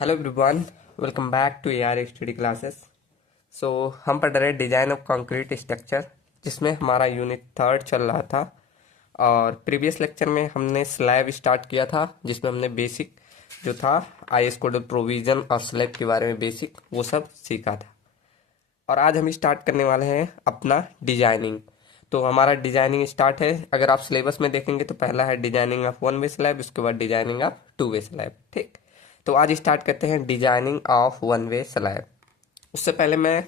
Hello everyone, welcome back to AR study classes. So हम पढ़ रहे डिज़ाइन ऑफ कंक्रीट स्ट्रक्चर, जिसमें हमारा यूनिट थर्ड चल रहा था। और प्रीवियस लेक्चर में हमने स्लैब स्टार्ट किया था, जिसमें हमने बेसिक जो था IS कोड प्रोविजन और स्लैब के बारे में बेसिक वो सब सीखा था। और आज हम स्टार्ट करने वाले हैं अपना डिजाइनिंग। तो हमारा डिजाइनिंग स्टार्ट है। अगर आप सिलेबस में देखेंगे तो पहला है designing of one way slab, उसके बाद designing of two way slab. ठीक, तो आज स्टार्ट करते हैं designing of one way slab. उससे पहले मैं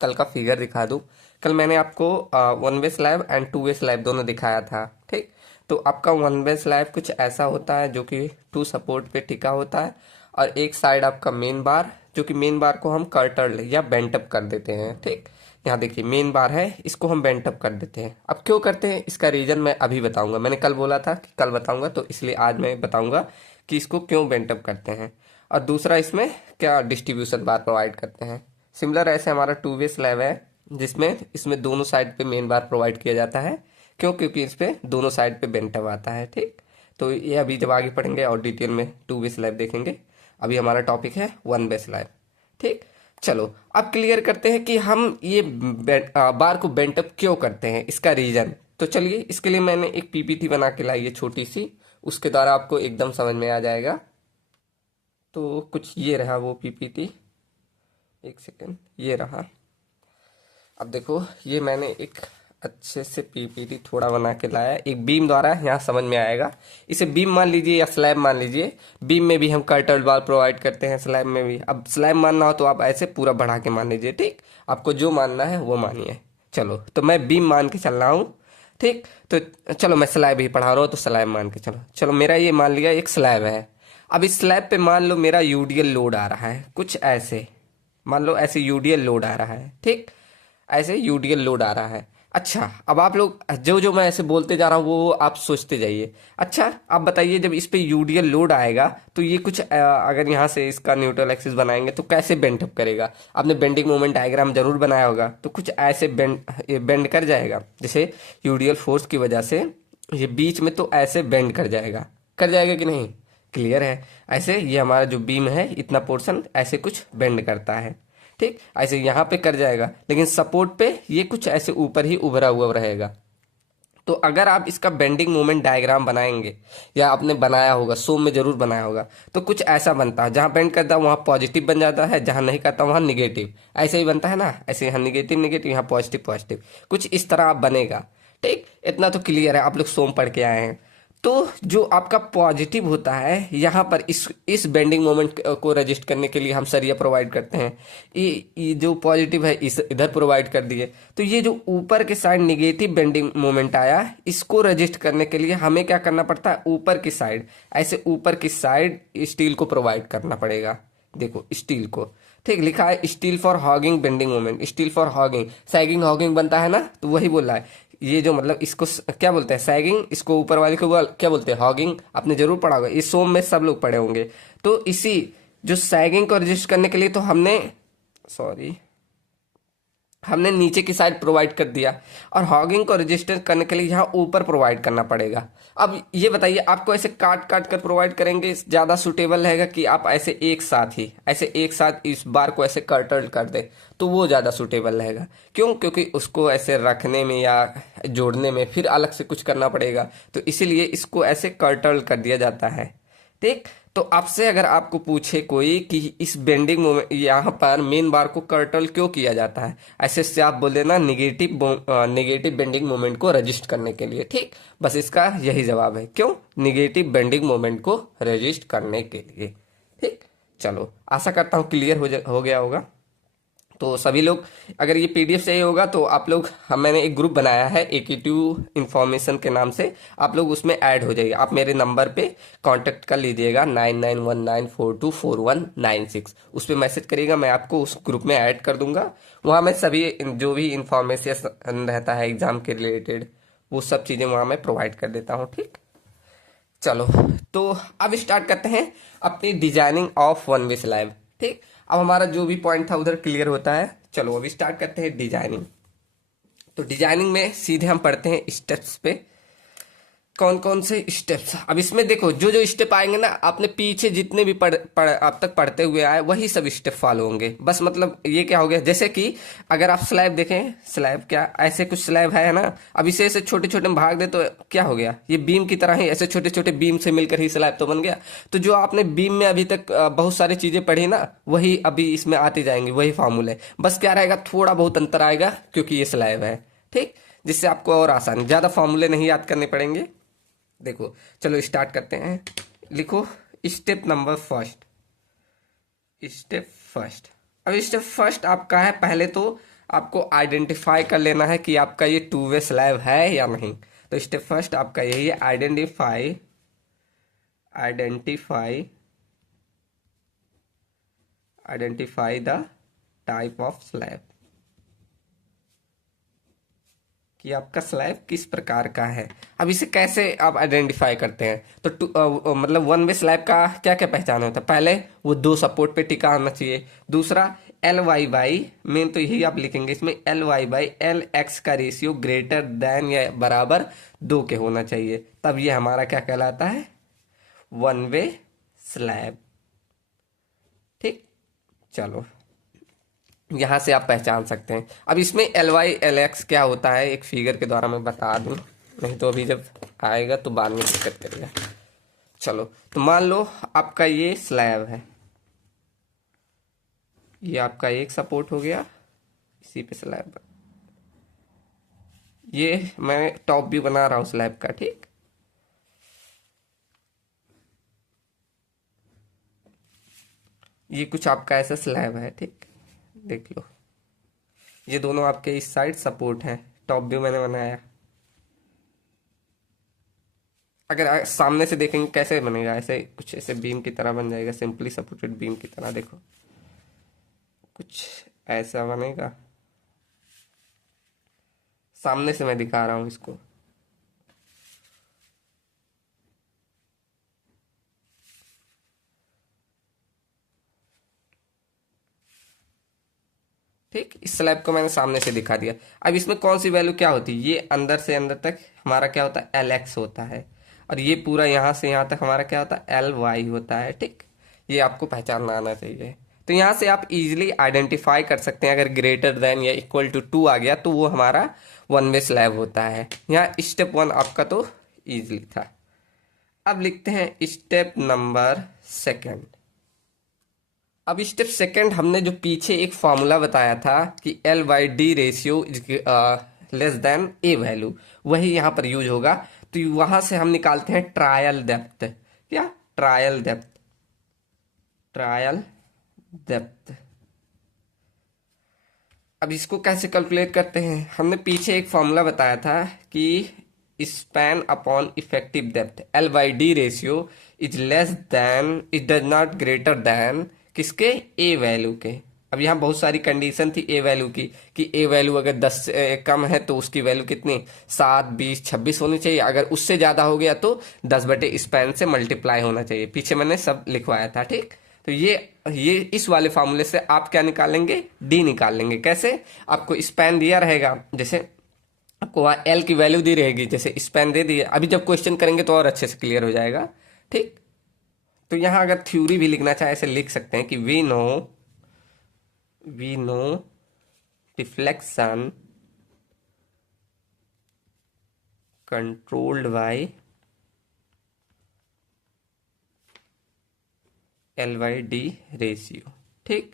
कल का फिगर दिखा दूं। कल मैंने आपको one way slab and two way slab दोनों दिखाया था। ठीक, तो आपका वन वे स्लैब कुछ ऐसा होता है जो कि टू सपोर्ट पे टिका होता है, और एक साइड आपका मेन बार, जो कि मेन बार को हम कर्टल या बेंट अप कर देते हैं। ठीक, यहाँ देखिए मेन बार है, इसको हम बेंट अप कर देते हैं। अब क्यों करते हैं इसका रीजन मैं अभी बताऊंगा। मैंने कल बोला था कि कल बताऊंगा, तो इसलिए आज मैं बताऊंगा कि इसको क्यों बेंट अप करते हैं। और दूसरा, इसमें क्या डिस्ट्रीब्यूशन बार प्रोवाइड करते हैं। सिमिलर ऐसे हमारा टू वे स्लैब है, जिसमें इसमें दोनों साइड पे मेन बार प्रोवाइड किया जाता है। क्यों? क्योंकि इस पे दोनों साइड पे बेंट अप आता है। ठीक, तो ये अभी जब आगे पढ़ेंगे और डिटेल में टू वे स्लैब देखेंगे। अभी हमारा टॉपिक है वन वे स्लैब। ठीक, चलो अब क्लियर करते हैं कि हम ये बार को बेंट अप क्यों करते हैं, इसका रीजन। तो चलिए, इसके लिए मैंने एक PPT बना के लाई है छोटी सी, उसके द्वारा आपको एकदम समझ में आ जाएगा। तो कुछ ये रहा वो PPT, एक सेकेंड, ये रहा। अब देखो, ये मैंने एक अच्छे से PPT थोड़ा बना के लाया, एक बीम द्वारा, यहाँ समझ में आएगा। इसे बीम मान लीजिए या स्लैब मान लीजिए। बीम में भी हम कर्टल बार प्रोवाइड करते हैं, स्लैब में भी। अब स्लैब मानना हो तो आप ऐसे पूरा बढ़ा के मान लीजिए। ठीक, आपको जो मानना है वो मानिए। चलो, तो मैं बीम मान के चल रहा हूँ। ठीक, तो चलो मैं स्लैब ही पढ़ा रहा हूँ, तो स्लैब मान के चलो। चलो, मेरा ये मान लिया एक स्लैब है। अब इस स्लैब पे मान लो मेरा यूडीएल लोड आ रहा है, कुछ ऐसे। मान लो ऐसे यूडीएल लोड आ रहा है। ठीक, ऐसे यूडीएल लोड आ रहा है। अच्छा, अब आप लोग जो जो मैं ऐसे बोलते जा रहा हूँ वो आप सोचते जाइए। अच्छा, आप बताइए, जब इस पे यूडीएल लोड आएगा तो ये कुछ अगर यहाँ से इसका न्यूट्रल एक्सिस बनाएंगे तो कैसे बेंड अप करेगा। आपने बेंडिंग मोमेंट डायग्राम जरूर बनाया होगा, तो कुछ ऐसे बेंड कर जाएगा। जैसे यूडीएल फोर्स की वजह से ये बीच में तो ऐसे बेंड कर जाएगा कि नहीं? क्लियर है। ऐसे ये हमारा जो बीम है, इतना पोर्शन ऐसे कुछ बेंड करता है। ठीक, ऐसे यहाँ पे कर जाएगा, लेकिन सपोर्ट पे ये कुछ ऐसे ऊपर ही उभरा हुआ रहेगा। तो अगर आप इसका बेंडिंग मोमेंट डायग्राम बनाएंगे, या आपने बनाया होगा, सोम में जरूर बनाया होगा, तो कुछ ऐसा बनता है। जहां बेंड करता है वहां पॉजिटिव बन जाता है, जहां नहीं करता वहां निगेटिव। ऐसे ही बनता है ना, ऐसे यहाँ निगेटिव निगेटिव, यहाँ पॉजिटिव पॉजिटिव, कुछ इस तरह आप बनेगा। ठीक, इतना तो क्लियर है, आप लोग सोम पढ़ के आए हैं। तो जो आपका पॉजिटिव होता है, यहाँ पर इस बेंडिंग मोमेंट को रजिस्ट करने के लिए हम सरिया प्रोवाइड करते हैं। ये जो पॉजिटिव है इस इधर प्रोवाइड कर दिए। तो ये जो ऊपर के साइड निगेटिव बेंडिंग मोमेंट आया, इसको रजिस्ट करने के लिए हमें क्या करना पड़ता है? ऊपर की साइड, ऐसे ऊपर की साइड स्टील को प्रोवाइड करना पड़ेगा। देखो स्टील को, ठीक, लिखा है steel for hugging bending moment, steel for hugging. Sagging hugging बनता है ना, तो वही बोल रहा है। ये जो मतलब इसको क्या बोलते हैं? सैगिंग। इसको ऊपर वाले को क्या बोलते हैं? हॉगिंग। आपने जरूर पढ़ा होगा, इस सोम में सब लोग पढ़े होंगे। तो इसी जो सैगिंग को रजिस्ट करने के लिए तो हमने नीचे की साइड प्रोवाइड कर दिया, और हॉगिंग को रजिस्टर करने के लिए यहाँ ऊपर प्रोवाइड करना पड़ेगा। अब ये बताइए, आपको ऐसे काट काट कर प्रोवाइड करेंगे ज़्यादा सुटेबल रहेगा, कि आप ऐसे एक साथ इस बार को ऐसे कर्टल कर दे, तो वो ज़्यादा सुटेबल रहेगा। क्यों? क्योंकि उसको ऐसे रखने में या जोड़ने में फिर अलग से कुछ करना पड़ेगा, तो इसीलिए इसको ऐसे कर्टल कर दिया जाता है। ठीक, तो आपसे अगर आपको पूछे कोई कि इस बेंडिंग मोमेंट यहाँ पर मेन बार को कर्टल क्यों किया जाता है, ऐसे से आप बोल देना निगेटिव बेंडिंग मोमेंट को रजिस्ट करने के लिए। ठीक, बस इसका यही जवाब है, क्यों? निगेटिव बेंडिंग मोमेंट को रजिस्ट करने के लिए। ठीक, चलो, आशा करता हूँ क्लियर हो गया होगा। तो सभी लोग, अगर ये PDF चाहिए होगा तो आप लोग, मैंने एक ग्रुप बनाया है AQ2 इन्फॉर्मेशन के नाम से, आप लोग उसमें ऐड हो जाइए। आप मेरे नंबर पे कांटेक्ट कर लीजिएगा, 9919424196। उस पर मैसेज करिएगा, मैं आपको उस ग्रुप में ऐड कर दूंगा। वहाँ मैं सभी जो भी इंफॉर्मेशन रहता है एग्जाम के रिलेटेड, वो सब चीज़ें वहाँ मैं प्रोवाइड कर देता हूँ। ठीक, चलो, तो अब स्टार्ट करते हैं अपनी designing of one way slab. ठीक, अब हमारा जो भी पॉइंट था उधर क्लियर होता है। चलो अभी स्टार्ट करते हैं डिजाइनिंग। तो डिजाइनिंग में सीधे हम पढ़ते हैं स्टेप्स पे। कौन कौन से स्टेप्स। अब इसमें देखो जो जो स्टेप आएंगे ना, आपने पीछे जितने भी अब तक पढ़ते हुए आए वही सब स्टेप फॉलो होंगे। बस मतलब ये क्या हो गया, जैसे कि अगर आप स्लैब देखें, स्लैब क्या ऐसे कुछ स्लैब है ना, अब इसे ऐसे छोटे छोटे में भाग दे तो क्या हो गया, ये बीम की तरह ही ऐसे छोटे छोटे बीम से मिलकर ही स्लैब तो बन गया। तो जो आपने बीम में अभी तक बहुत सारी चीजें पढ़ी ना, वही अभी इसमें आती जाएंगी, वही फॉर्मूले। बस क्या रहेगा, थोड़ा बहुत अंतर आएगा क्योंकि ये स्लैब है, ठीक। जिससे आपको और आसान, ज्यादा फॉर्मूले नहीं याद करने पड़ेंगे। देखो चलो स्टार्ट करते हैं। लिखो step number first, step first. अब स्टेप फर्स्ट आपका है, पहले तो आपको आइडेंटिफाई कर लेना है कि आपका ये टू वे स्लैब है या नहीं। तो स्टेप फर्स्ट आपका यही है, identify, identify, identify the type of slab, कि आपका स्लैब किस प्रकार का है। अब इसे कैसे आप आइडेंटिफाई करते हैं, तो मतलब वन वे स्लैब का क्या क्या पहचान होता है। पहले वो दो सपोर्ट पे टिका होना चाहिए। दूसरा एल वाई बाई, मेन तो यही आप लिखेंगे इसमें, L Y by L X का रेशियो ग्रेटर देन या बराबर 2 के होना चाहिए, तब ये हमारा क्या कहलाता है, वन वे स्लैब, ठीक। चलो यहां से आप पहचान सकते हैं। अब इसमें एल वाई एल एक्स क्या होता है, एक फिगर के द्वारा मैं बता दूं, नहीं तो अभी जब आएगा तो बाद में दिक्कत करेगा। चलो तो मान लो आपका ये स्लैब है, ये आपका एक सपोर्ट हो गया, इसी पे स्लैब, ये मैं टॉप भी बना रहा हूं स्लैब का, ठीक। ये कुछ आपका ऐसा स्लैब है, ठीक। देख लो ये दोनों आपके इस साइड सपोर्ट है, टॉप व्यू मैंने बनाया। अगर सामने से देखेंगे कैसे बनेगा, ऐसे कुछ ऐसे बीम की तरह बन जाएगा, सिंपली सपोर्टेड बीम की तरह। देखो कुछ ऐसा बनेगा, सामने से मैं दिखा रहा हूं इसको। ठीक, इस स्लैब को मैंने सामने से दिखा दिया। अब इसमें कौन सी वैल्यू क्या होती है, ये अंदर से अंदर तक हमारा क्या होता है, एल एक्स होता है, और ये पूरा यहां से यहां तक हमारा क्या होता है, एल वाई होता है, ठीक। ये आपको पहचानना आना चाहिए। तो यहां से आप इजीली आइडेंटिफाई कर सकते हैं, अगर ग्रेटर देन या इक्वल टू 2 आ गया तो वो हमारा वन वे स्लैब होता है। यहाँ स्टेप 1 आपका तो इजीली था। अब लिखते हैं स्टेप नंबर सेकेंड। अब स्टेप सेकंड, हमने जो पीछे एक फॉर्मूला बताया था कि L by D ratio less than A value, वही यहां पर यूज होगा। तो वहां से हम निकालते हैं ट्रायल डेप्थ, क्या, ट्रायल डेप्थ, ट्रायल डेप्थ। अब इसको कैसे कैलकुलेट करते हैं, हमने पीछे एक फॉर्मूला बताया था कि span upon effective depth, L by D ratio is less than, it does not greater than किसके, ए वैल्यू के। अब यहाँ बहुत सारी कंडीशन थी ए वैल्यू की, कि ए वैल्यू अगर 10 से कम है तो उसकी वैल्यू कितनी, 7, 20, 26 होनी चाहिए। अगर उससे ज्यादा हो गया तो 10 बटे स्पैन से मल्टीप्लाई होना चाहिए। पीछे मैंने सब लिखवाया था, ठीक। तो ये इस वाले फॉर्मूले से आप क्या निकालेंगे, डी निकाल लेंगे। कैसे, आपको स्पैन दिया रहेगा, जैसे आपको वहाँ एल की वैल्यू दी रहेगी, जैसे स्पैन दे दिए, अभी जब क्वेश्चन करेंगे तो और अच्छे से क्लियर हो जाएगा, ठीक। तो यहां अगर थ्योरी भी लिखना चाहे ऐसे लिख सकते हैं कि we know deflection controlled by L by D ratio, ठीक,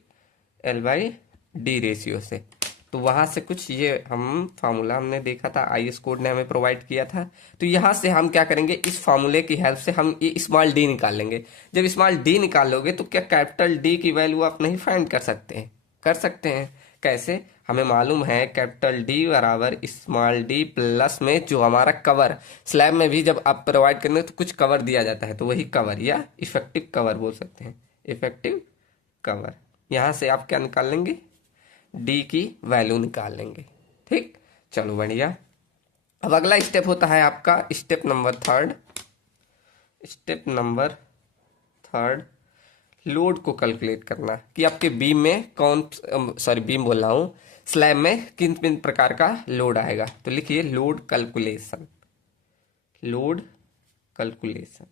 एल बाई डी रेशियो से। तो वहां से कुछ ये हम फार्मूला हमने देखा था, आईएस कोड ने हमें प्रोवाइड किया था। तो यहां से हम क्या करेंगे, इस फार्मूले की हेल्प से हम ये स्मॉल डी निकाल लेंगे। जब स्मॉल डी निकाल लोगे तो क्या कैपिटल डी की वैल्यू आप नहीं फाइंड कर सकते हैं, कर सकते हैं। कैसे, हमें मालूम है कैपिटल डी बराबर स्मॉल डी प्लस में जो हमारा कवर, स्लैब में भी जब आप प्रोवाइड करेंगे तो कुछ कवर दिया जाता है, तो वही कवर या इफेक्टिव कवर बोल सकते हैं, इफेक्टिव कवर। यहां से आप क्या निकाल लेंगे, डी की वैल्यू निकाल लेंगे, ठीक। चलो बढ़िया। अब अगला स्टेप होता है आपका step number third. Step number third, load को कैलकुलेट करना, कि आपके बीम में कौन, सॉरी बीम बोल रहा हूं, स्लैब में किन किन प्रकार का लोड आएगा। तो लिखिए लोड कैलकुलेशन, लोड कैलकुलेशन।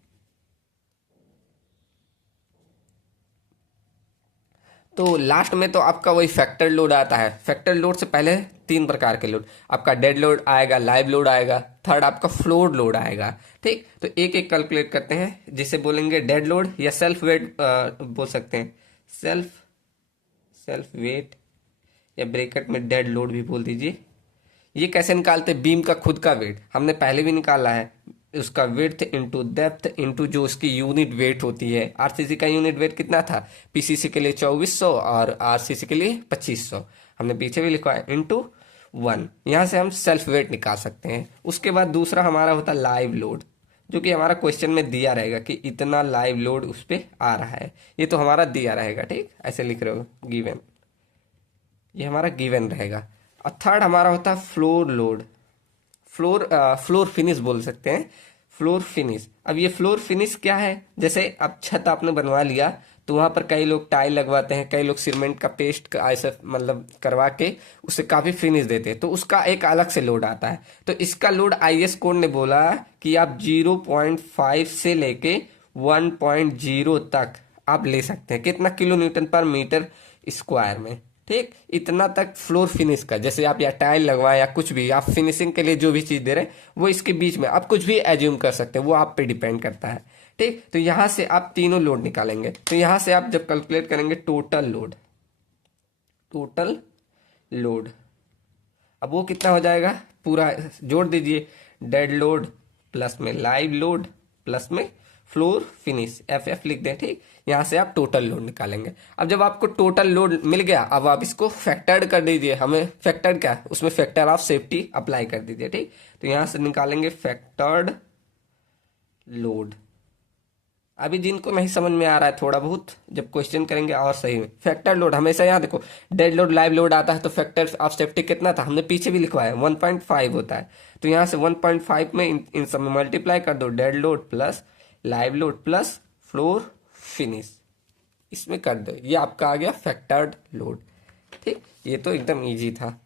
तो लास्ट में तो आपका वही फैक्टर लोड आता है। फैक्टर लोड से पहले तीन प्रकार के लोड, आपका डेड लोड आएगा, लाइव लोड आएगा, थर्ड आपका फ्लोर लोड आएगा। ठीक, तो एक एक कैलकुलेट करते हैं, जिसे बोलेंगे डेड लोड या सेल्फ वेट बोल सकते हैं, सेल्फ वेट या ब्रैकेट में डेड लोड भी बोल दीजिए। ये कैसे निकालते हैं? बीम का खुद का वेट हमने पहले भी निकाला है, उसका विड्थ इंटू डेप्थ इंटू जो उसकी यूनिट वेट होती है। आरसीसी का यूनिट वेट कितना था? पीसीसी के लिए 2400 और आरसीसी के लिए 2500, हमने पीछे भी लिखा है, इंटू 1। यहाँ से हम सेल्फ वेट निकाल सकते हैं। उसके बाद दूसरा हमारा होता है लाइव लोड, जो कि हमारा क्वेश्चन में दिया रहेगा कि इतना लाइव लोड उस पर आ रहा है, ये तो हमारा दिया रहेगा। ठीक, ऐसे लिख रहे हो गिवन, ये हमारा गिवन रहेगा। और थर्ड हमारा होता है फ्लोर लोड, फ्लोर फिनिश बोल सकते हैं, फ्लोर फिनिश। अब ये फ्लोर फिनिश क्या है? जैसे अब छत आपने बनवा लिया तो वहां पर कई लोग टाइल लगवाते हैं, कई लोग सीमेंट का पेस्ट का ऐसा मतलब करवा के उसे काफी फिनिश देते हैं, तो उसका एक अलग से लोड आता है। तो इसका लोड आईएस कोड ने बोला कि आप 0.5 से लेके 1.0 तक आप ले सकते हैं। कितना? किलो न्यूटन पर मीटर स्क्वायर में। ठीक, इतना तक फ्लोर फिनिश का, जैसे आप या टाइल लगवाए या कुछ भी आप फिनिशिंग के लिए जो भी चीज दे रहे हैं वो इसके बीच में आप कुछ भी एज्यूम कर सकते हैं, वो आप पे डिपेंड करता है। ठीक, तो यहां से आप तीनों लोड निकालेंगे। तो यहां से आप जब कैलकुलेट करेंगे टोटल लोड, अब वो कितना हो जाएगा? पूरा जोड़ दीजिए, डेड लोड प्लस में लाइव लोड प्लस में फ्लोर फिनिश, एफ लिख दें। ठीक, यहां से आप टोटल लोड निकालेंगे। अब जब आपको टोटल लोड मिल गया, अब आप इसको फैक्टर्ड कर दीजिए। हमें फैक्टर्ड क्या है? उसमें फैक्टर ऑफ सेफ्टी अप्लाई कर दीजिए। ठीक, तो यहां से निकालेंगे फैक्टर्ड लोड। अभी जिनको नहीं समझ में आ रहा है थोड़ा बहुत, जब क्वेश्चन करेंगे और सही में फैक्टर लोड हमेशा यहाँ देखो, डेड लोड लाइव लोड आता है तो फैक्टर ऑफ सेफ्टी कितना था? हमने पीछे भी लिखवाया 1.5 होता है। तो यहाँ से 1.5 में इन सब में मल्टीप्लाई कर दो, dead load plus live load plus floor finish, इसमें कर दो, ये आपका आ गया फैक्टर्ड लोड। ठीक, ये तो एकदम ईजी था।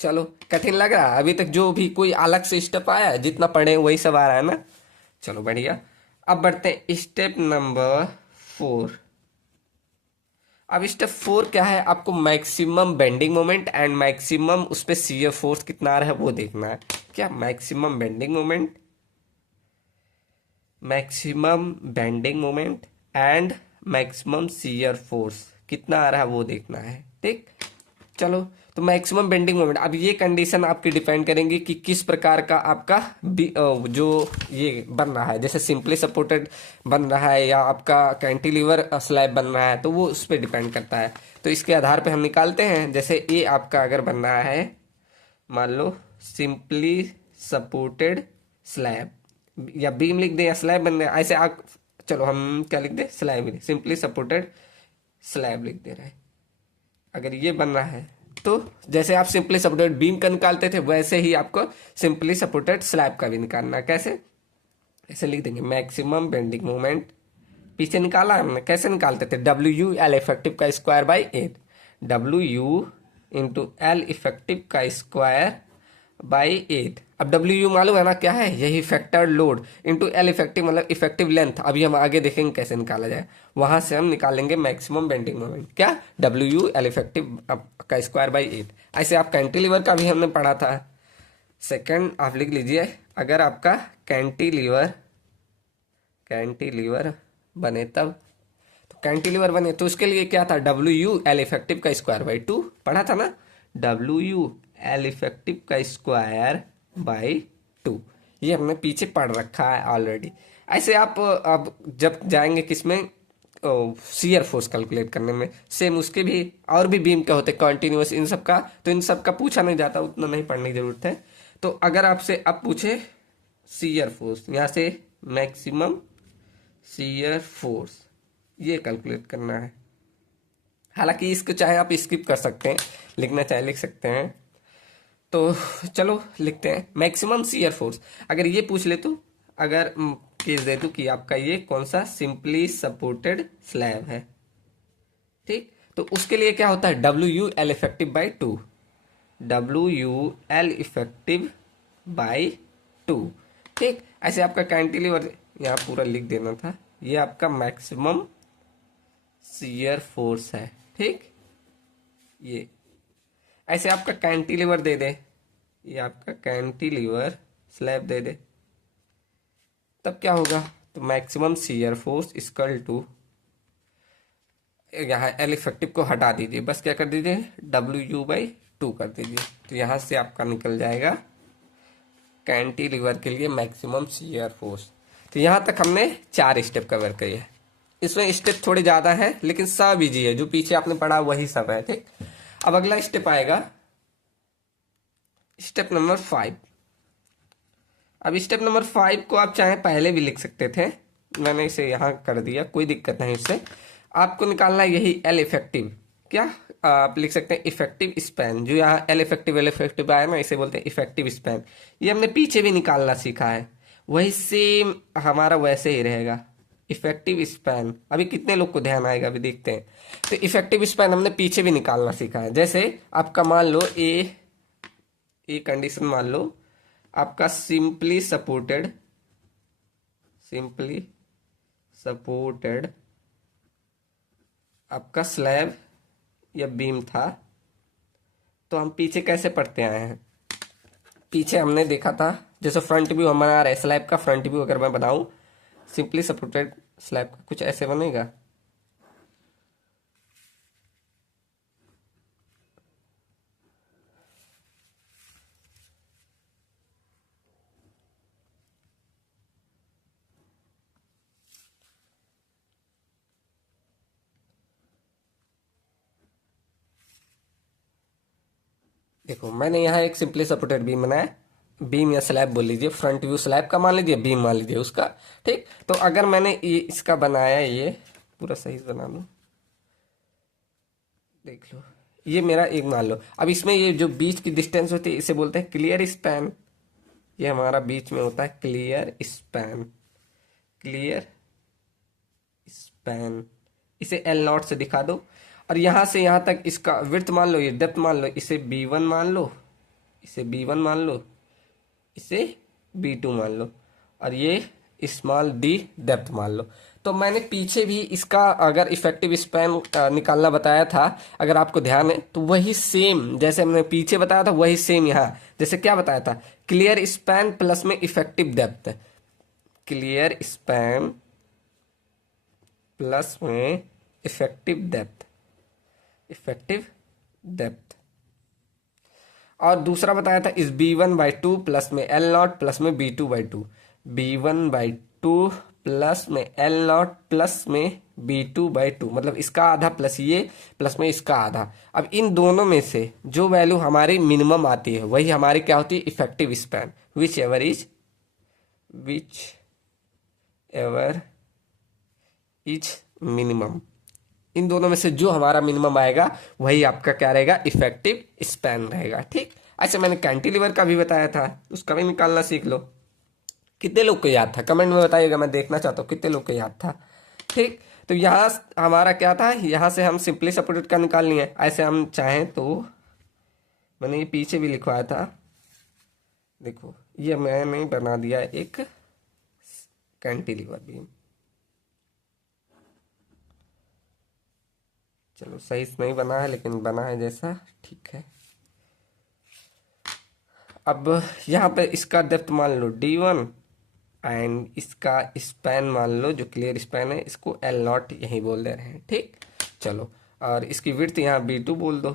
चलो, कठिन लग रहा है अभी तक? जो भी कोई अलग से स्टेप आया है, जितना पढ़े वही सब आ रहा है ना? चलो बढ़िया। अब बढ़ते हैं स्टेप नंबर 4। अब स्टेप 4 क्या है? आपको maximum bending moment and maximum उस पर शियर फोर्स कितना आ रहा है वो देखना है। क्या? Maximum bending moment and maximum shear force कितना आ रहा है वो देखना है। ठीक, चलो, तो मैक्सिमम बेंडिंग मोमेंट, अब ये कंडीशन आपकी डिपेंड करेंगी कि किस प्रकार का आपका जो ये बन रहा है, जैसे सिंपली सपोर्टेड बन रहा है या आपका कैंटिलीवर स्लैब बन रहा है, तो वो उस पर डिपेंड करता है। तो इसके आधार पे हम निकालते हैं। जैसे ये आपका अगर बन रहा है, मान लो सिंपली सपोर्टेड स्लैब, या बीम लिख दे या स्लैब बन रहा है, ऐसे आप, चलो हम क्या लिख दे? स्लैब, सिंपली सपोर्टेड स्लैब लिख दे रहे हैं। अगर ये बन रहा है तो जैसे आप सिंपली सपोर्टेड बीम का निकालते थे, वैसे ही आपको सिंपली सपोर्टेड स्लैब का भी निकालना है। कैसे? ऐसे लिख देंगे, मैक्सिमम बेंडिंग मोमेंट, पीछे निकाला हमने, कैसे निकालते थे? डब्ल्यू एल इफेक्टिव का square by 8, W into L effective का स्क्वायर बाई 8। अब डब्ल्यू मालूम है ना क्या है? यही factor load into L effective मतलब इफेक्टिव लेंथ। अभी हम आगे देखेंगे कैसे निकाला जाए। वहां से हम निकालेंगे मैक्सिमम बेंडिंग मोमेंट, क्या? डब्ल्यू एल इफेक्टिव का स्क्वायर बाई 8। ऐसे आप कैंटिलीवर का भी हमने पढ़ा था। सेकंड आप लिख लीजिए, अगर आपका कैंटिलीवर बने तब, तो कैंटिलीवर बने तो उसके लिए क्या था? डब्ल्यू एल इफेक्टिव का स्क्वायर बाई 2 पढ़ा था ना? डब्ल्यू एल इफेक्टिव का स्क्वायर बाई 2, ये हमने पीछे पढ़ रखा है ऑलरेडी। ऐसे आप अब जब जाएंगे किसमें, शियर फोर्स कैलकुलेट करने में, सेम उसके भी और भी बीम के होते कॉन्टिन्यूस, इन सब का, तो इन सब का पूछा नहीं जाता, उतना नहीं पढ़ने की जरूरत है। तो अगर आपसे अब पूछे शियर फोर्स, यहाँ से मैक्सिमम शियर फोर्स ये कैलकुलेट करना है। हालांकि इसको चाहे आप स्किप कर सकते हैं, लिखना चाहे लिख सकते हैं। तो चलो लिखते हैं मैक्सिमम शियर फोर्स। अगर ये पूछ ले तो, अगर केस दे दूं कि आपका ये कौन सा सिंपली सपोर्टेड स्लैब है, ठीक, तो उसके लिए क्या होता है? W L effective by 2, W L effective by 2। ठीक। ऐसे आपका कैंटिलीवर यहाँ पूरा लिख देना था, ये आपका मैक्सिमम शियर फोर्स है। ठीक, ये ऐसे आपका कैंटिलीवर दे दे, ये आपका कैंटिलीवर स्लैब दे दे, तब क्या होगा, तो maximum shear force equal to, यहाँ एल इफेक्टिव को हटा दीजिए, बस क्या कर दीजिए WU/2 कर दीजिए, तो यहाँ से आपका निकल जाएगा कैंटिलीवर के लिए मैक्सिमम शियर फोर्स। तो यहाँ तक हमने 4 स्टेप कवर किए हैं। इसमें स्टेप थोड़े ज़्यादा है लेकिन सब इजी है, जो पीछे आपने पढ़ा वही सब है। ठीक, अब अगला स्टेप आएगा स्टेप नंबर 5। अब स्टेप नंबर 5 को आप चाहे पहले भी लिख सकते थे, मैंने इसे यहाँ कर दिया, कोई दिक्कत नहीं इससे। आपको निकालना है यही एल इफेक्टिव, क्या आप लिख सकते हैं इफेक्टिव स्पैन, जो यहाँ एल इफेक्टिव आया ना, इसे बोलते हैं इफेक्टिव स्पैन। ये हमने पीछे भी निकालना सीखा है, वही सेम हमारा वैसे ही रहेगा इफेक्टिव स्पैन। अभी कितने लोग को ध्यान आएगा, अभी देखते हैं। तो इफेक्टिव स्पैन हमने पीछे भी निकालना सीखा है। जैसे आपका मान लो ए कंडीशन मान लो आपका सिंपली सपोर्टेड आपका स्लैब या बीम था, तो हम पीछे कैसे पढ़ते आए हैं, पीछे हमने देखा था जैसे फ्रंट व्यू हमारा है स्लैब का, फ्रंट व्यू अगर मैं बनाऊं सिंपली सपोर्टेड स्लैब का, कुछ ऐसे बनेगा। देखो मैंने यहाँ एक सिंपली सपोर्टेड बीम बनाया, बीम या स्लैब बोल लीजिए, फ्रंट व्यू स्लैब का मान लीजिए, बीम मान लीजिए उसका। ठीक, तो अगर मैंने ये इसका बनाया, ये पूरा सही बना लो, देख लो, ये मेरा एक मान लो। अब इसमें ये जो बीच की डिस्टेंस होती है इसे बोलते हैं क्लियर स्पैन, ये हमारा बीच में होता है क्लियर स्पैन। इसे L0 से दिखा दो, और यहां से यहां तक इसका विड्थ मान लो, ये डेप्थ मान लो, इसे B1 मान लो, इसे B1 मान लो, इसे B2 मान लो, और ये स्मॉल d डेप्थ मान लो। तो मैंने पीछे भी इसका अगर इफेक्टिव स्पैन निकालना बताया था, अगर आपको ध्यान है तो वही सेम जैसे हमने पीछे बताया था वही सेम यहाँ, जैसे क्या बताया था, क्लियर स्पैन प्लस में effective depth, clear span plus में इफेक्टिव डेप्थ। और दूसरा बताया था इस B1/2 प्लस में L0 प्लस में B2/2, B1/2 प्लस में L0 प्लस में B2/2, मतलब इसका आधा प्लस ये प्लस में इसका आधा। अब इन दोनों में से जो वैल्यू हमारी मिनिमम आती है वही हमारी क्या होती है, effective span, whichever is minimum. इन दोनों में से जो हमारा मिनिमम आएगा वही आपका क्या रहेगा, इफेक्टिव स्पैन रहेगा। ठीक, ऐसे मैंने कैंटिलीवर का भी बताया था, उसका भी निकालना सीख लो। कितने लोग को याद था कमेंट में बताइएगा, मैं देखना चाहता हूँ कितने लोग को याद था। ठीक, तो यहाँ हमारा क्या था, यहाँ से हम सिंपली सपोर्टेड का निकालनी है। ऐसे हम चाहें तो मैंने ये पीछे भी लिखवाया था, देखो ये मैंने बना दिया एक कैंटिलीवर बीम, चलो सही से नहीं बना है लेकिन बना है जैसा, ठीक है। अब यहाँ पे इसका डेप्थ मान लो D1 एंड इसका स्पैन मान लो, जो क्लियर स्पैन है इसको L0 यही बोल दे रहे हैं। ठीक, चलो, और इसकी विड्थ यहाँ B2 बोल दो,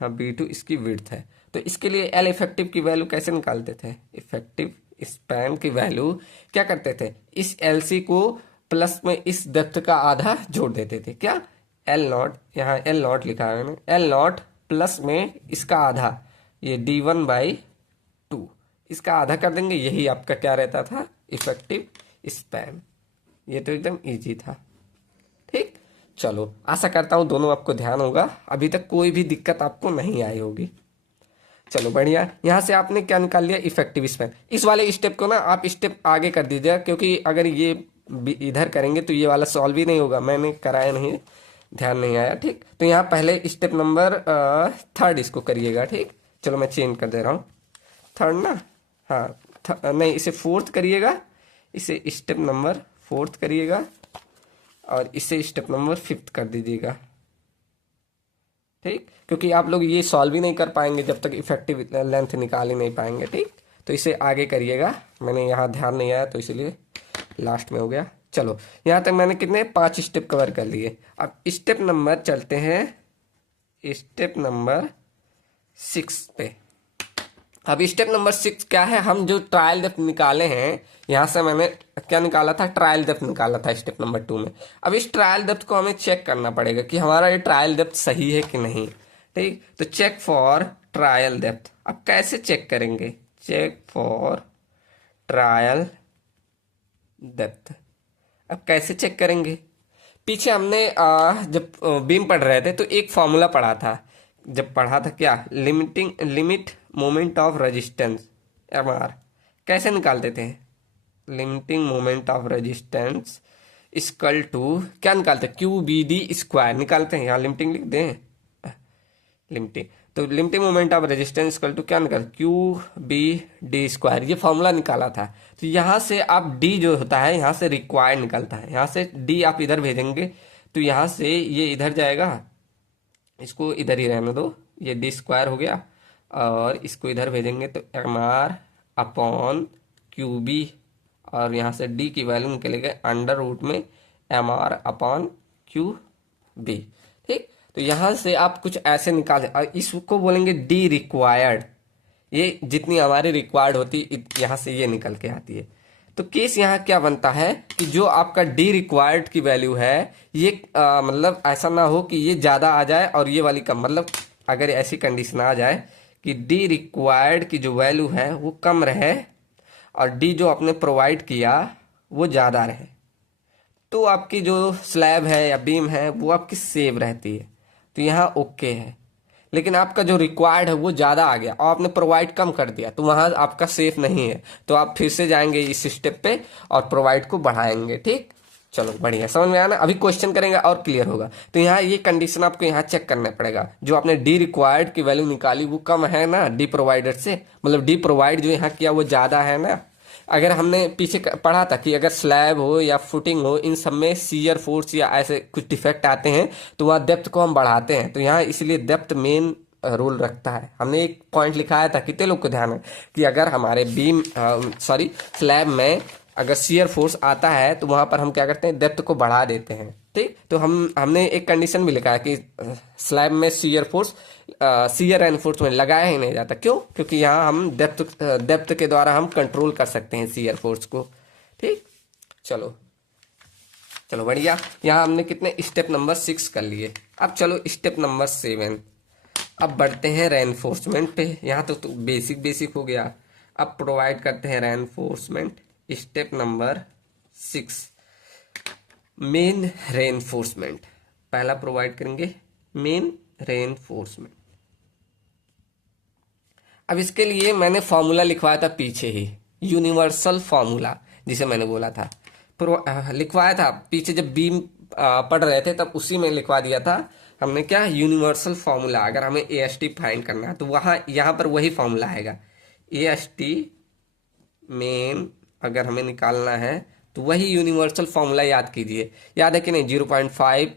यहाँ B2 इसकी विड्थ है। तो इसके लिए L इफेक्टिव की वैल्यू कैसे निकालते थे, इफेक्टिव स्पैन की वैल्यू क्या करते थे, इस LC को प्लस में इस डेप्थ का आधा जोड़ देते थे, क्या L0, यहाँ L0 लिखा है मैंने, L0 प्लस में इसका आधा, ये D1/2, इसका आधा कर देंगे, यही आपका क्या रहता था, इफेक्टिव स्पैन। ये तो एकदम इजी था। ठीक, चलो आशा करता हूँ दोनों आपको ध्यान होगा, अभी तक कोई भी दिक्कत आपको नहीं आई होगी। चलो बढ़िया, यहाँ से आपने क्या निकाल लिया, इफेक्टिव स्पैन। इस वाले स्टेप को ना आप स्टेप आगे कर दीजिएगा, क्योंकि अगर ये इधर करेंगे तो ये वाला सॉल्व ही नहीं होगा, मैंने कराया नहीं, ध्यान नहीं आया। ठीक, तो यहाँ पहले स्टेप नंबर 3 इसको करिएगा। ठीक, चलो मैं चेंज कर दे रहा हूँ, 3 ना, हाँ नहीं, इसे फोर्थ करिएगा, इसे स्टेप नंबर फोर्थ करिएगा और इसे स्टेप नंबर फिफ्थ कर दीजिएगा। ठीक, क्योंकि आप लोग ये सॉल्व ही नहीं कर पाएंगे जब तक इफेक्टिव लेंथ निकाल ही नहीं पाएंगे। ठीक, तो इसे आगे करिएगा। मैंने यहाँ ध्यान नहीं आया तो इसलिए लास्ट में हो गया। चलो, यहाँ तक मैंने कितने 5 स्टेप कवर कर लिए। अब स्टेप नंबर चलते हैं स्टेप नंबर 6 पे। अब स्टेप नंबर 6 क्या है, हम जो ट्रायल डेप्थ निकाले हैं, यहाँ से मैंने क्या निकाला था, ट्रायल डेप्थ निकाला था स्टेप नंबर 2 में। अब इस ट्रायल डेप्थ को हमें चेक करना पड़ेगा कि हमारा ये ट्रायल डेप्थ सही है कि नहीं। ठीक, तो चेक फॉर ट्रायल डेप्थ। अब कैसे चेक करेंगे, चेक फॉर ट्रायल डेप्थ। अब कैसे चेक करेंगे, पीछे हमने जब बीम पढ़ रहे थे तो एक फॉर्मूला पढ़ा था। जब पढ़ा था क्या, limit moment of resistance MR. कैसे निकालते थे, limiting moment of resistance equal to क्या निकालते हैं, क्यू बी डी स्क्वायर निकालते हैं। यहाँ लिमिटिंग लिख दें, लिमिटिंग, तो limiting moment of resistance equal to क्या निकाल, क्यू बी डी स्क्वायर। ये फॉर्मूला निकाला था। तो यहाँ से आप डी जो होता है यहाँ से रिक्वायर्ड निकलता है, यहाँ से डी आप इधर भेजेंगे तो यहाँ से ये इधर जाएगा, इसको इधर ही रहने दो, ये डी स्क्वायर हो गया, और इसको इधर भेजेंगे तो M R upon Q B, और यहाँ से डी की वैल्यू निकलेगा अंडर रूट में M R upon Q B. ठीक, तो यहाँ से आप कुछ ऐसे निकाल, और इसको बोलेंगे डी रिक्वायर्ड। ये जितनी हमारी रिक्वायर्ड होती यहाँ से ये निकल के आती है। तो केस यहाँ क्या बनता है कि जो आपका डी रिक्वायर्ड की वैल्यू है ये मतलब ऐसा ना हो कि ये ज़्यादा आ जाए और ये वाली कम। मतलब अगर ऐसी कंडीशन आ जाए कि डी रिक्वायर्ड की जो वैल्यू है वो कम रहे और डी जो आपने प्रोवाइड किया वो ज़्यादा रहे, तो आपकी जो स्लैब है या बीम है वो आपकी सेव रहती है। तो यहाँ ओके है। लेकिन आपका जो रिक्वायर्ड है वो ज़्यादा आ गया और आपने प्रोवाइड कम कर दिया, तो वहाँ आपका सेफ नहीं है। तो आप फिर से जाएंगे इस स्टेप पे और प्रोवाइड को बढ़ाएंगे। ठीक, चलो बढ़िया, समझ में आया ना। अभी क्वेश्चन करेंगे और क्लियर होगा। तो यहाँ ये कंडीशन आपको यहाँ चेक करना पड़ेगा, जो आपने डी रिक्वायर्ड की वैल्यू निकाली वो कम है ना डी प्रोवाइडर से, मतलब डी प्रोवाइड जो यहाँ किया वो ज़्यादा है ना। अगर हमने पीछे पढ़ा था कि अगर स्लैब हो या फुटिंग हो, इन सब में सीयर फोर्स या ऐसे कुछ डिफेक्ट आते हैं तो वहाँ डेप्थ को हम बढ़ाते हैं। तो यहाँ इसलिए डेप्थ मेन रोल रखता है। हमने एक पॉइंट लिखाया था, कितने लोग को ध्यान है कि अगर हमारे स्लैब में अगर सीयर फोर्स आता है तो वहाँ पर हम क्या करते हैं, डेप्थ को बढ़ा देते हैं। ठीक, तो हमने एक कंडीशन भी लिखा है कि स्लैब में सीयर एनफोर्समेंट लगाया ही नहीं जाता। क्यों, क्योंकि यहाँ हम डेप्थ के द्वारा हम कंट्रोल कर सकते हैं सीयर फोर्स को। ठीक, चलो बढ़िया। यहाँ हमने कितने स्टेप नंबर 6 कर लिए। अब चलो स्टेप नंबर 7, अब बढ़ते हैं रेनफोर्समेंट पे। यहाँ तो बेसिक हो गया। अब प्रोवाइड करते हैं reinforcement. Step number 6, main reinforcement. पहला प्रोवाइड करेंगे मेन रेनफोर्समेंट। अब इसके लिए मैंने फॉर्मूला लिखवाया था पीछे ही, यूनिवर्सल फॉर्मूला जिसे मैंने बोला था, लिखवाया था पीछे जब बीम पढ़ रहे थे तब उसी में लिखवा दिया था हमने। क्या, यूनिवर्सल फॉर्मूला। अगर हमें ए एस टी फाइंड करना है तो वहाँ यहाँ पर वही फॉर्मूला आएगा। ए एस टी मेन अगर हमें निकालना है तो वही यूनिवर्सल फॉर्मूला याद कीजिए। याद है कि नहीं, 0.5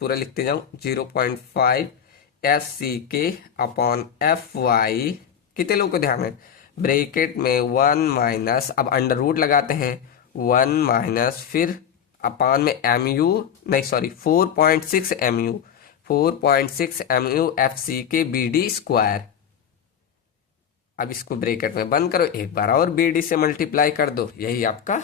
पूरा लिखते जाऊँ, 0.5 एफ सी के अपॉन एफ वाई। कितने लोगों को ध्यान है, ब्रैकेट में 1 माइनस, अब अंडर रूट लगाते हैं, 1 माइनस फिर अपान में एम यू, नहीं sorry 4.6 M U, 4.6 M U F C K B D square. अब इसको ब्रैकेट में बंद करो, एक बार और बी डी से मल्टीप्लाई कर दो, यही आपका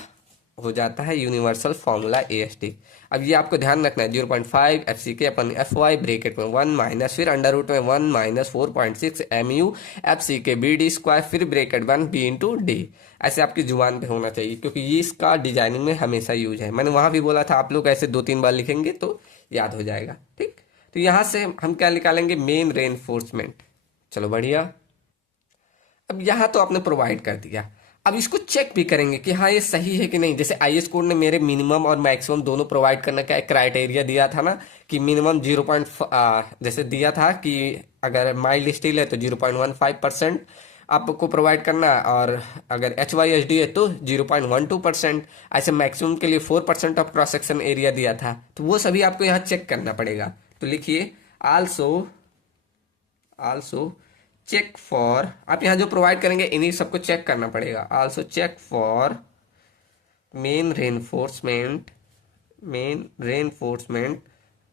हो जाता है universal formula A S T. अब ये आपको ध्यान रखना है, 0.5 एफ सी के अपन एफ वाई, ब्रैकेट में 1 माइनस फिर अंडर रूट में 1 minus 4.6 M U F C K B D square फिर ब्रैकेट 1 बी इंटू डी। ऐसे आपकी जुबान पे होना चाहिए क्योंकि ये इसका डिजाइनिंग में हमेशा यूज है। मैंने वहाँ भी बोला था आप लोग ऐसे 2-3 बार लिखेंगे तो याद हो जाएगा। ठीक, तो यहाँ से हम क्या निकालेंगे, मेन रेनफोर्समेंट। चलो बढ़िया। अब यहाँ तो आपने प्रोवाइड कर दिया, अब इसको चेक भी करेंगे कि हाँ ये सही है कि नहीं। जैसे आईएस कोड ने मेरे मिनिमम और मैक्सिमम दोनों प्रोवाइड करने का एक क्राइटेरिया दिया था ना कि मिनिमम जैसे दिया था कि अगर माइल्ड स्टील है तो 0.15%, आपको प्रोवाइड करना है, और अगर HYSD है तो 0.12%। ऐसे मैक्सिमम के लिए 4% ऑफ क्रॉस सेक्शन एरिया दिया था, तो वो सभी आपको यहाँ चेक करना पड़ेगा। तो लिखिए आल्सो चेक फॉर, आप यहाँ जो प्रोवाइड करेंगे इन्हीं सबको चेक करना पड़ेगा। Also check for main reinforcement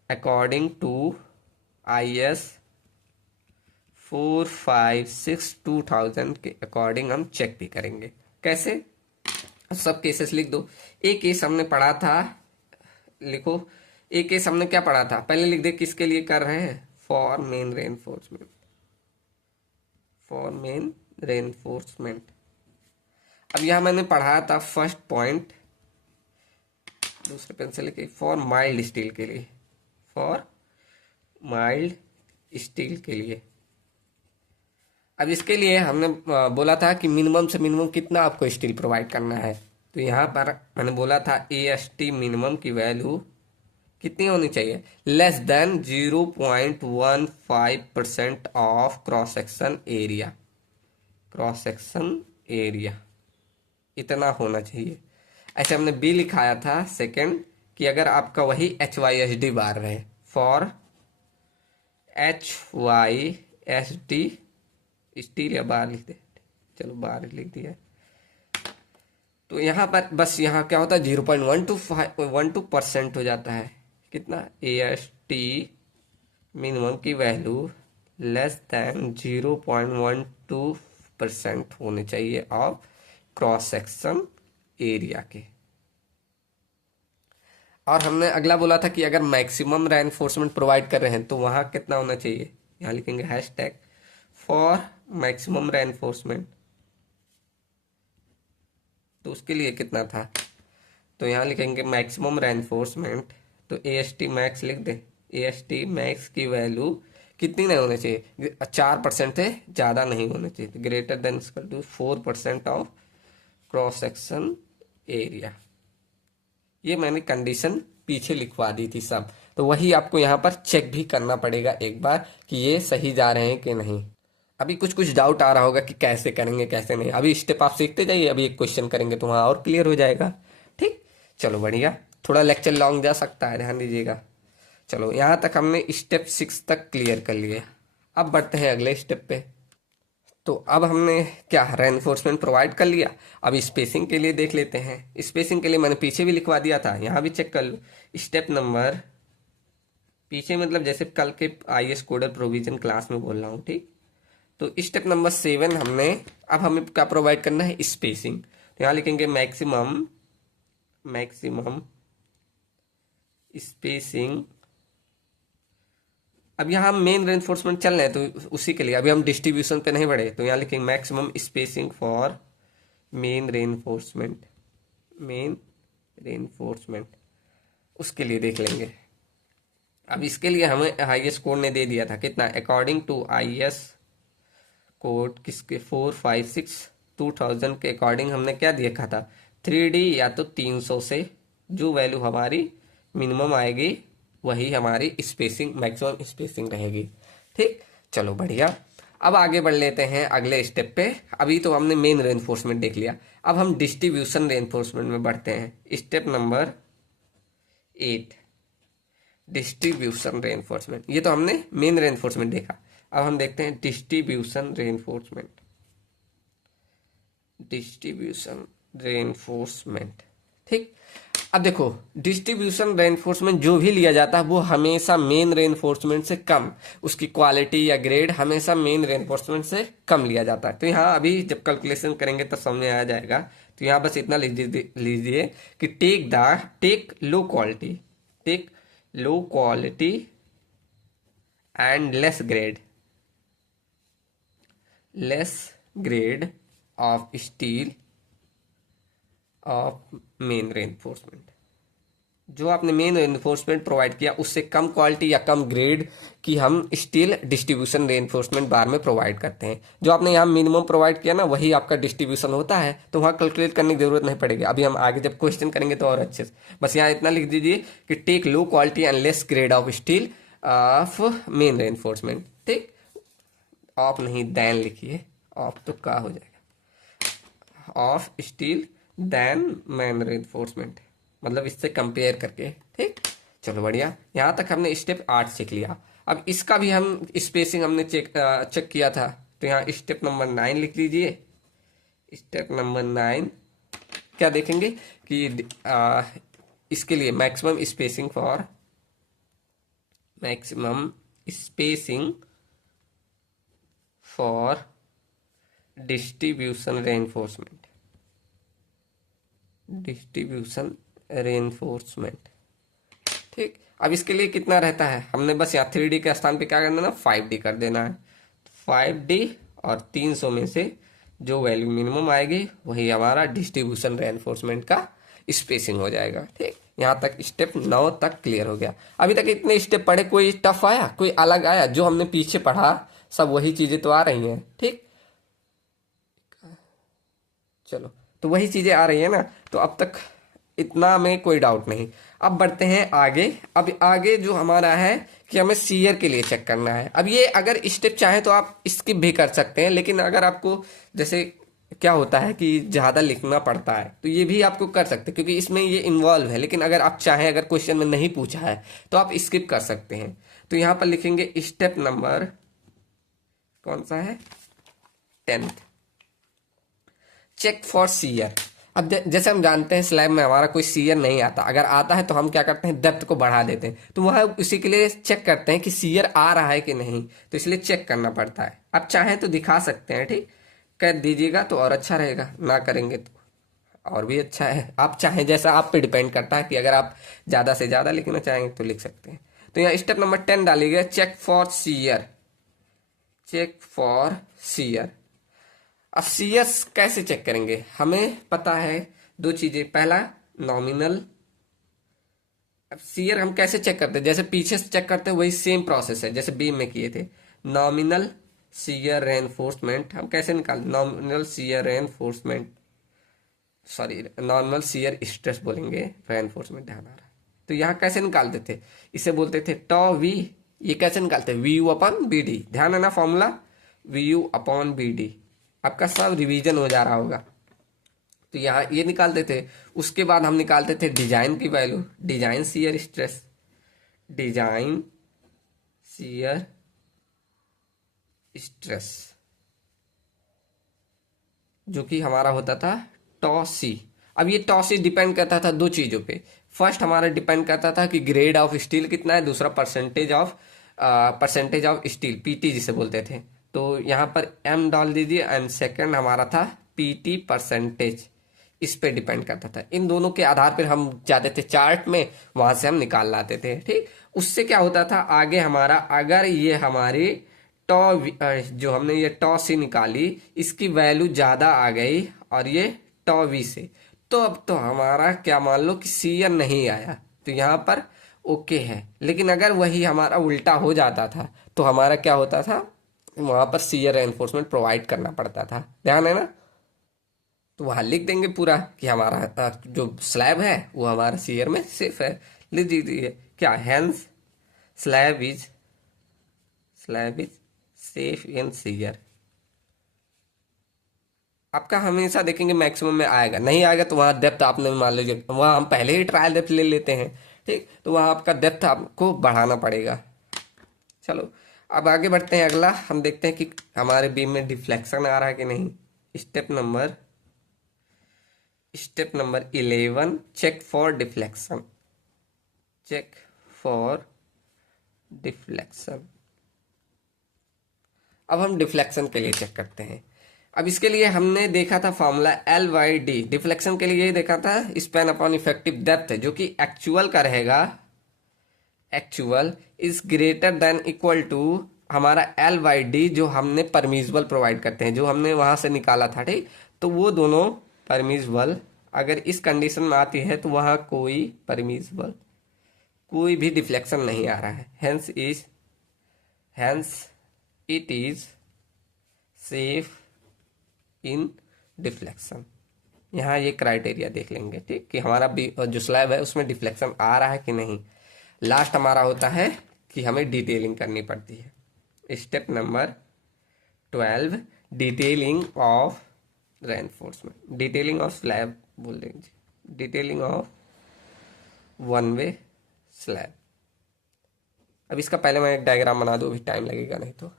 according to IS 456/2000 के अकॉर्डिंग हम चेक भी करेंगे। कैसे? सब केसेस लिख दो। एक केस हमने पढ़ा था, लिखो। एक केस हमने क्या पढ़ा था, पहले लिख दे किसके लिए कर रहे हैं, फॉर मेन रेनफोर्समेंट। अब यहां मैंने पढ़ा था फर्स्ट पॉइंट, दूसरे पेन से लिखे, फॉर माइल्ड स्टील के लिए। अब इसके लिए हमने बोला था कि मिनिमम से मिनिमम कितना आपको स्टील प्रोवाइड करना है। तो यहाँ पर मैंने बोला था AST मिनिमम की वैल्यू कितनी होनी चाहिए, less than 0.15% of cross section area, इतना होना चाहिए। ऐसे हमने बी लिखाया था सेकंड, कि अगर आपका वही HYSD बार रहे, फॉर HYSD स्टील, या बार लिख दे, चलो बार लिख दिया। तो यहाँ पर बस यहाँ क्या होता है, 0.12% हो जाता है। कितना, AST मिनिमम की वैल्यू लेस देन 0.12% होनी चाहिए ऑफ क्रॉस सेक्शन एरिया के। और हमने अगला बोला था कि अगर मैक्सिमम रेनफोर्समेंट प्रोवाइड कर रहे हैं तो वहां कितना होना चाहिए, यहाँ लिखेंगे हैशटैग फॉर मैक्सिमम रेनफोर्समेंट। तो उसके लिए कितना था, तो यहाँ लिखेंगे मैक्सिमम रेनफोर्समेंट, तो AST मैक्स लिख दे। AST मैक्स की वैल्यू कितनी नहीं होनी चाहिए, 4% से ज़्यादा नहीं होनी चाहिए, greater than 4% of cross section area. ये मैंने कंडीशन पीछे लिखवा दी थी सब, तो वही आपको यहाँ पर चेक भी करना पड़ेगा एक बार कि ये सही जा रहे हैं कि नहीं। अभी कुछ डाउट आ रहा होगा कि कैसे करेंगे कैसे नहीं, अभी स्टेप आप सीखते जाइए, अभी एक क्वेश्चन करेंगे तो वहाँ और क्लियर हो जाएगा। ठीक, चलो बढ़िया। थोड़ा लेक्चर लॉन्ग जा सकता है, ध्यान दीजिएगा। चलो यहाँ तक हमने स्टेप 6 तक क्लियर कर लिए। अब बढ़ते हैं अगले स्टेप पे। तो अब हमने क्या रेनफोर्समेंट प्रोवाइड कर लिया, अब स्पेसिंग के लिए देख लेते हैं। स्पेसिंग के लिए मैंने पीछे भी लिखवा दिया था, यहाँ भी चेक कर लो। स्टेप नंबर पीछे मतलब जैसे कल के IS कोडर प्रोविजन क्लास में बोल रहा हूँ, ठीक। तो स्टेप नंबर 7 हमने, अब हमें क्या प्रोवाइड करना है, स्पेसिंग। तो यहाँ लिखेंगे मैक्सिमम स्पेसिंग। अब यहाँ मेन रेनफोर्समेंट चल रहे हैं तो उसी के लिए अभी हम डिस्ट्रीब्यूशन पे नहीं बढ़े, तो यहाँ लिखेंगे maximum spacing for main reinforcement, उसके लिए देख लेंगे। अब इसके लिए हमें IS कोड ने दे दिया था कितना, अकॉर्डिंग टू IS कोड किसके 456/2000 के अकॉर्डिंग हमने क्या देखा था, 3D या तो 300 से जो वैल्यू हमारी मिनिमम आएगी वही हमारी स्पेसिंग मैक्सिमम स्पेसिंग रहेगी। ठीक, चलो बढ़िया। अब आगे बढ़ लेते हैं अगले स्टेप पे। अभी तो हमने मेन रेनफोर्समेंट देख लिया, अब हम डिस्ट्रीब्यूशन रेनफोर्समेंट में बढ़ते हैं। Step number 8 distribution reinforcement. ये तो हमने मेन रेनफोर्समेंट देखा, अब हम देखते हैं डिस्ट्रीब्यूशन रेनफोर्समेंट। ठीक, अब देखो डिस्ट्रीब्यूशन रेनफोर्समेंट जो भी लिया जाता है वो हमेशा मेन रेनफोर्समेंट से कम, उसकी क्वालिटी या ग्रेड हमेशा मेन रेनफोर्समेंट से कम लिया जाता है। तो यहाँ अभी जब कैलकुलेशन करेंगे तब समझ आ जाएगा। तो यहाँ बस इतना लिख लीजिए कि take low quality and less grade of steel of main reinforcement. जो आपने मेन रेनफोर्समेंट प्रोवाइड किया उससे कम क्वालिटी या कम ग्रेड की हम स्टील डिस्ट्रीब्यूशन रेनफोर्समेंट बार में प्रोवाइड करते हैं। जो आपने यहाँ मिनिमम प्रोवाइड किया ना वही आपका डिस्ट्रीब्यूशन होता है, तो वहाँ कैलकुलेट करने की जरूरत नहीं पड़ेगी। अभी हम आगे जब क्वेश्चन करेंगे तो और अच्छे से, बस यहाँ इतना लिख दीजिए कि take low quality and less grade of steel of main reinforcement. ठीक, ऑफ नहीं देन लिखिए, ऑफ तो का हो जाएगा, of steel than main reinforcement, मतलब इससे कंपेयर करके। ठीक, चलो बढ़िया, यहाँ तक हमने स्टेप 8 सीख लिया। अब इसका भी हम स्पेसिंग हमने चेक किया था, तो यहाँ स्टेप नंबर 9 लिख लीजिए। स्टेप नंबर 9 क्या देखेंगे कि इसके लिए maximum spacing for distribution reinforcement. ठीक, अब इसके लिए कितना रहता है, हमने बस यहाँ 3D के स्थान पे क्या करना है ना, 5D कर देना है। 5D और 300 में से जो वैल्यू मिनिमम आएगी वही हमारा डिस्ट्रीब्यूशन रेनफोर्समेंट का स्पेसिंग हो जाएगा। ठीक, यहाँ तक स्टेप 9 तक क्लियर हो गया। अभी तक इतने स्टेप पढ़े, कोई टफ आया, कोई अलग आया? जो हमने पीछे पढ़ा सब वही चीजें तो आ रही हैं। ठीक, चलो, तो वही चीजें आ रही है ना, तो अब तक इतना में कोई डाउट नहीं। अब बढ़ते हैं आगे। अब आगे जो हमारा है कि हमें सीयर के लिए चेक करना है। अब ये अगर स्टेप चाहे तो आप स्किप भी कर सकते हैं, लेकिन अगर आपको जैसे क्या होता है कि ज़्यादा लिखना पड़ता है तो ये भी आपको कर सकते हैं, क्योंकि इसमें ये इन्वॉल्व है। लेकिन अगर आप चाहें, अगर क्वेश्चन में नहीं पूछा है तो आप स्किप कर सकते हैं। तो यहाँ पर लिखेंगे स्टेप नंबर कौन सा है, 10th, चेक फॉर सीयर। अब जैसे हम जानते हैं स्लैब में हमारा कोई सीयर नहीं आता, अगर आता है तो हम क्या करते हैं, डेप्थ को बढ़ा देते हैं। तो वह उसी के लिए चेक करते हैं कि सीयर आ रहा है कि नहीं, तो इसलिए चेक करना पड़ता है। आप चाहें तो दिखा सकते हैं, ठीक, कर दीजिएगा तो और अच्छा रहेगा, ना करेंगे तो और भी अच्छा है। आप चाहें, जैसा आप पे डिपेंड करता है कि अगर आप ज़्यादा से ज़्यादा लिखना चाहेंगे तो लिख सकते हैं। तो यहाँ स्टेप नंबर 10 डालिएगा, check for shear. Check for shear. अब सीएस कैसे चेक करेंगे, हमें पता है दो चीजें। पहला नॉमिनल। अब सीयर हम कैसे चेक करते हैं, जैसे पीछे से चेक करते हैं वही सेम प्रोसेस है जैसे बीम में किए थे। नॉमिनल सीयर रेनफोर्समेंट हम कैसे निकालते, nominal shear reinforcement, sorry normal shear stress बोलेंगे, रेनफोर्समेंट ध्यान आ रहा है। तो यहाँ कैसे निकालते थे, इसे बोलते थे टॉ वी। ये कैसे निकालते हैं, V U upon B D, ध्यान है ना formula, V U upon B D. आपका सब रिवीजन हो जा रहा होगा। तो यहाँ ये निकालते थे। उसके बाद हम निकालते थे डिजाइन की value, design shear stress, design shear stress, जो कि हमारा होता था टॉ सी। अब ये टॉ सी डिपेंड करता था दो चीजों पे। फर्स्ट हमारा डिपेंड करता था कि ग्रेड ऑफ स्टील कितना है, दूसरा परसेंटेज ऑफ स्टील, पीटी जिसे बोलते थे। तो यहाँ पर एम डाल दीजिए, एंड सेकंड हमारा था पीटी परसेंटेज, इस पे डिपेंड करता था। इन दोनों के आधार पर हम जाते थे चार्ट में, वहां से हम निकाल लाते थे। ठीक, उससे क्या होता था आगे हमारा, अगर ये हमारी टॉ जो हमने ये टॉ सी निकाली, इसकी वैल्यू ज्यादा आ गई और ये टॉ वी से, तो अब तो हमारा क्या मान लो कि सीयर नहीं आया, तो यहाँ पर ओके है। लेकिन अगर वही हमारा उल्टा हो जाता था तो हमारा क्या होता था, वहां पर सीयर एनफोर्समेंट प्रोवाइड करना पड़ता था, ध्यान है ना। तो वहां लिख देंगे पूरा कि हमारा जो स्लैब है वो हमारा सीयर में सेफ है, लिख दीजिए क्या, hence slab is safe in shear. आपका हमेशा देखेंगे मैक्सिमम में आएगा, नहीं आएगा तो वहां डेप्थ आपने मान लीजिए, वहां हम पहले ही ट्रायल डेप्थ ले लेते हैं। ठीक, तो वहां आपका डेप्थ आपको बढ़ाना पड़ेगा। चलो अब आगे बढ़ते हैं, अगला हम देखते हैं कि हमारे बीम में डिफ्लेक्शन आ रहा है कि नहीं। Step number 11, check for deflection. Check for deflection. अब हम डिफ्लेक्शन के लिए चेक करते हैं। अब इसके लिए हमने देखा था फॉर्मूला L/D, डिफ्लेक्शन के लिए देखा था स्पैन अपॉन इफेक्टिव डेप्थ, जो कि एक्चुअल का रहेगा, actual is greater than equal to हमारा L/D, जो हमने परमिजिबल प्रोवाइड करते हैं, जो हमने वहां से निकाला था। ठीक, तो वो दोनों परमिजिबल अगर इस कंडीशन में आती है तो वहां कोई भी डिफ्लेक्शन नहीं आ रहा है, hence it is safe in deflection. यहाँ ये क्राइटेरिया देख लेंगे, ठीक, कि हमारा जो स्लैब है उसमें डिफ्लेक्शन आ रहा है कि नहीं। लास्ट हमारा होता है कि हमें डिटेलिंग करनी पड़ती है। Step number 12, detailing of reinforcement, detailing of slab बोल देंगे, detailing of one way slab. अब इसका पहले मैं एक डायग्राम बना दूं, अभी टाइम लगेगा नहीं तो।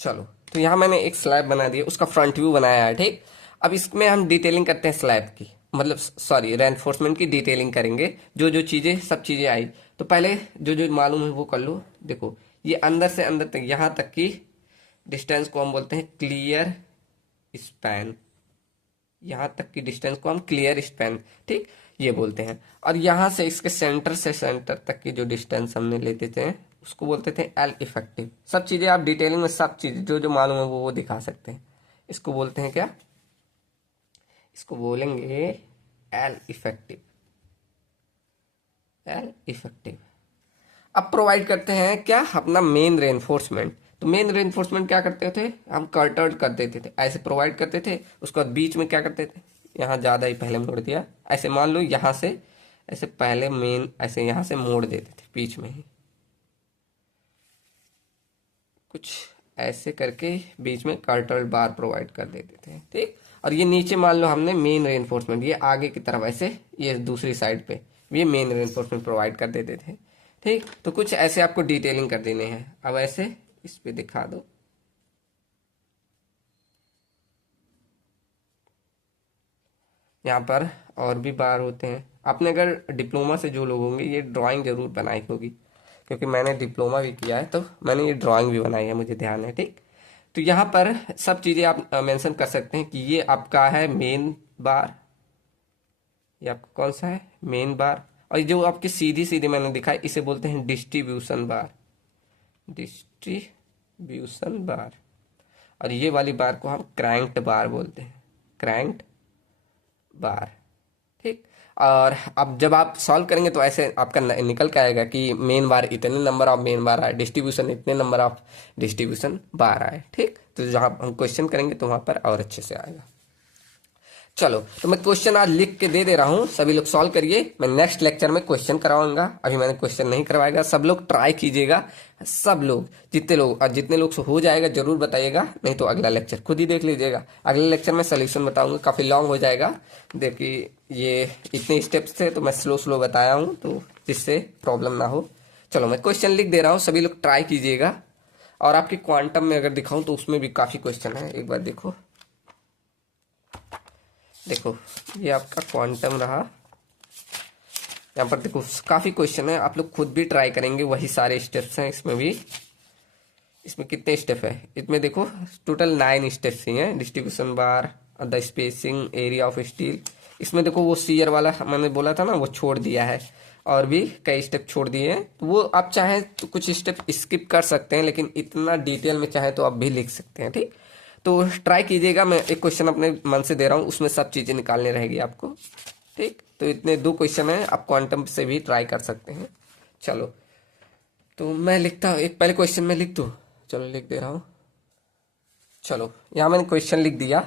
चलो, तो यहाँ मैंने एक स्लैब बना दिया, उसका फ्रंट व्यू बनाया है, ठीक। अब इसमें हम डिटेलिंग करते हैं स्लैब की, मतलब सॉरी रेनफोर्समेंट की डिटेलिंग करेंगे। जो जो चीज़ें, सब चीज़ें आई तो पहले जो जो मालूम है वो कर लो। देखो, ये अंदर से अंदर तक, यहाँ तक की डिस्टेंस को हम बोलते हैं क्लियर स्पैन। यहाँ तक की डिस्टेंस को हम क्लियर स्पैन, ठीक, ये बोलते हैं। और यहाँ से इसके सेंटर से सेंटर तक की जो डिस्टेंस हमने लेते थे उसको बोलते थे एल इफेक्टिव। सब चीज़ें आप डिटेलिंग में, सब चीज़ जो जो मालूम है वो दिखा सकते हैं। इसको बोलते हैं क्या, इसको बोलेंगे एल इफेक्टिव, एल इफेक्टिव। अब प्रोवाइड करते हैं क्या, अपना मेन रेनफोर्समेंट। तो मेन रेनफोर्समेंट क्या करते थे, हम कर्टर्ड कर देते थे, ऐसे प्रोवाइड करते थे। उसके बाद बीच में क्या करते थे, यहाँ ज़्यादा ही पहले मोड़ दिया, ऐसे मान लो यहाँ से ऐसे पहले मेन ऐसे यहाँ से मोड़ देते थे बीच में ही, कुछ ऐसे करके बीच में कर्टर्ड बार प्रोवाइड कर देते थे, ठीक। और ये नीचे मान लो हमने मेन रेनफोर्समेंट, ये आगे की तरफ ऐसे, ये दूसरी साइड पे ये मेन रेनफोर्समेंट प्रोवाइड कर देते थे, ठीक। तो कुछ ऐसे आपको डिटेलिंग कर देने हैं। अब ऐसे इस पे दिखा दो, यहाँ पर और भी बार होते हैं। आपने अगर डिप्लोमा से जो लोग होंगे ये ड्राइंग जरूर बनाई होगी, क्योंकि मैंने डिप्लोमा भी किया है तो मैंने ये ड्राइंग भी बनाई है, मुझे ध्यान है, ठीक। तो यहाँ पर सब चीज़ें आप मेंशन कर सकते हैं कि ये आपका है मेन बार, ये आपका कौन सा है, मेन बार। और जो आपकी सीधी सीधी मैंने दिखाई, इसे बोलते हैं डिस्ट्रीब्यूशन बार, डिस्ट्रीब्यूशन बार। और ये वाली बार को हम क्रैंक्ड बार बोलते हैं, क्रैंक्ड बार, ठीक। और अब जब आप सॉल्व करेंगे तो ऐसे आपका निकल के आएगा कि मेन बार इतने नंबर ऑफ मेन बार आए, डिस्ट्रीब्यूशन इतने नंबर ऑफ डिस्ट्रीब्यूशन बार आए, ठीक। तो जहाँ हम क्वेश्चन करेंगे तो वहाँ पर और अच्छे से आएगा। चलो, तो मैं क्वेश्चन आज लिख के दे दे रहा हूँ, सभी लोग सॉल्व करिए। मैं नेक्स्ट लेक्चर में क्वेश्चन कराऊंगा, अभी मैंने क्वेश्चन नहीं करवाएगा। सब लोग ट्राई कीजिएगा, सब लोग, जितने लोग से हो जाएगा जरूर बताइएगा, नहीं तो अगला लेक्चर खुद ही देख लीजिएगा। अगले लेक्चर में सोल्यूशन बताऊंगा, काफ़ी लॉन्ग हो जाएगा। देखिए ये इतने स्टेप्स थे तो मैं स्लो स्लो बताया हूँ, तो जिससे प्रॉब्लम ना हो। चलो, मैं क्वेश्चन लिख दे रहा हूँ, सभी लोग ट्राई कीजिएगा। और आपकी क्वांटम में अगर दिखाऊँ तो उसमें भी काफ़ी क्वेश्चन है, एक बार देखो। देखो, ये आपका क्वांटम रहा, यहाँ पर देखो काफ़ी क्वेश्चन है, आप लोग खुद भी ट्राई करेंगे, वही सारे स्टेप्स हैं इसमें भी। इसमें कितने स्टेप है, इसमें देखो टोटल 9 स्टेप्स ही हैं। Distribution bar, the spacing, area of steel. इसमें देखो वो सीयर वाला मैंने बोला था ना, वो छोड़ दिया है, और भी कई स्टेप छोड़ दिए हैं। तो वो आप चाहें तो कुछ स्टेप स्किप कर सकते हैं, लेकिन इतना डिटेल में चाहे तो आप भी लिख सकते हैं, ठीक। तो ट्राई कीजिएगा, मैं एक क्वेश्चन अपने मन से दे रहा हूँ, उसमें सब चीज़ें निकालनी रहेगी आपको, ठीक। तो इतने 2 क्वेश्चन हैं, आप क्वांटम से भी ट्राई कर सकते हैं। चलो, तो मैं लिखता हूँ, एक पहले क्वेश्चन में लिख दूँ, चलो लिख दे रहा हूँ। चलो, यहाँ मैंने क्वेश्चन लिख दिया,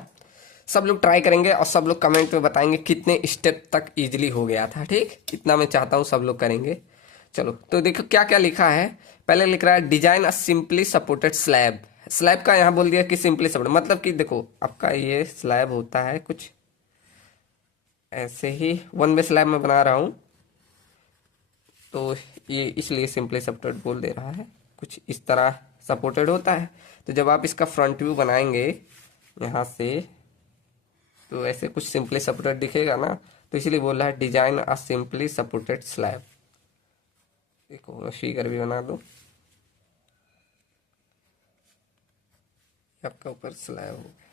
सब लोग ट्राई करेंगे और सब लोग कमेंट में बताएंगे कितने स्टेप तक इजीली हो गया था, ठीक। इतना मैं चाहता हूँ सब लोग करेंगे। चलो, तो देखो क्या क्या लिखा है। पहले लिख रहा है design a simply supported slab. Slab का यहाँ बोल दिया कि सिंपली सपोर्टेड, मतलब कि देखो आपका ये स्लैब होता है कुछ ऐसे ही, वन वे स्लैब में बना रहा हूँ, तो ये इसलिए सिंपली सपोर्टेड बोल दे रहा है। कुछ इस तरह सपोर्टेड होता है। तो जब आप इसका फ्रंट व्यू बनाएंगे यहाँ से, तो ऐसे कुछ सिंपली सपोर्टेड दिखेगा ना, तो इसलिए बोल रहा है design a simply supported slab. देखो मैं फिगर भी बना दूँ, आपका ऊपर स्लैब हो गया।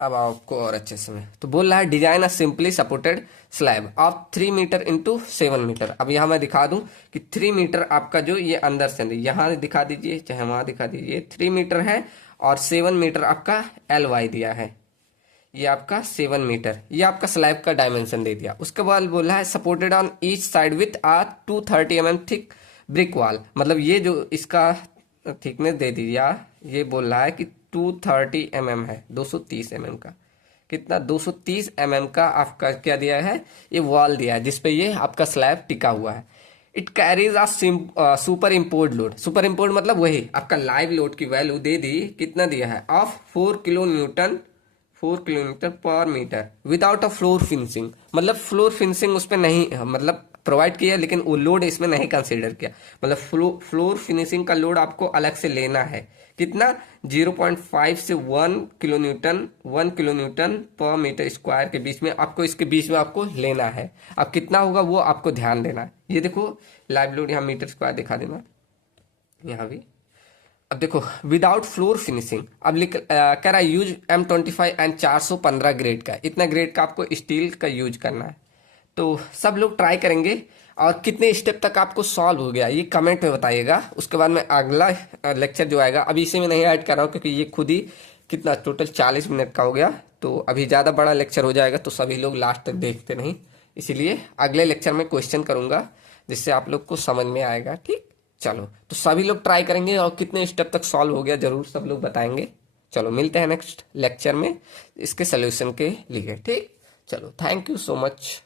अब आपको और अच्छे से में तो बोल रहा है design a simply supported slab of 3 metre into 7 metre. अब यहाँ मैं दिखा दूं कि 3 मीटर आपका जो ये अंदर से यहाँ दिखा दीजिए, चाहे वहां दिखा दीजिए, 3 मीटर है और 7 मीटर आपका LY दिया है। ये आपका 7 मीटर, ये आपका स्लैब का डायमेंशन दे दिया। उसके बाद बोला है supported on each side with a 230 mm thick brick wall. मतलब ये जो इसका थिकनेस दे दिया, ये बोल रहा है कि 230 mm है, 230 mm का। कितना, 230 mm का आपका क्या दिया है, ये वॉल दिया है जिसपे ये आपका स्लैब टिका हुआ है। It carries a super imposed load. Super imposed मतलब वही आपका लाइव लोड की वैल्यू दे दी, कितना दिया है, of 4 kilo newton, 4 kilometre per metre without a floor finishing. मतलब फ्लोर फिनिशिंग उस पर नहीं मतलब प्रोवाइड किया, लेकिन वो लोड इसमें नहीं कंसीडर किया। मतलब फ्लोर फिनिशिंग का लोड आपको अलग से लेना है। कितना, 0.5 से 1 किलो न्यूटन, 1 किलो न्यूटन पर मीटर स्क्वायर के बीच में आपको, इसके बीच में आपको लेना है। अब कितना होगा वो आपको ध्यान देना है। ये देखो लाइव लोड यहाँ मीटर स्क्वायर दिखा देना यहाँ भी। अब देखो विदाउट फ्लोर फिनिशिंग, अब कह रहा है यूज M25 एंड 415 ग्रेड का, इतना ग्रेड का आपको स्टील का यूज करना है। तो सब लोग ट्राई करेंगे। और कितने स्टेप तक आपको सॉल्व हो गया ये कमेंट में बताइएगा। उसके बाद में अगला लेक्चर जो आएगा, अभी इसे मैं नहीं ऐड कर रहा हूँ क्योंकि ये खुद ही कितना टोटल 40 मिनट का हो गया, तो अभी ज़्यादा बड़ा लेक्चर हो जाएगा तो सभी लोग लास्ट तक देखते नहीं। इसीलिए अगले लेक्चर में क्वेश्चन करूँगा जिससे आप लोग को समझ में आएगा। ठीक, चलो तो सभी लोग ट्राई करेंगे और कितने स्टेप तक सॉल्व हो गया जरूर सब लोग बताएंगे। चलो मिलते हैं नेक्स्ट लेक्चर में इसके सोल्यूशन के लिए। ठीक, चलो थैंक यू सो मच।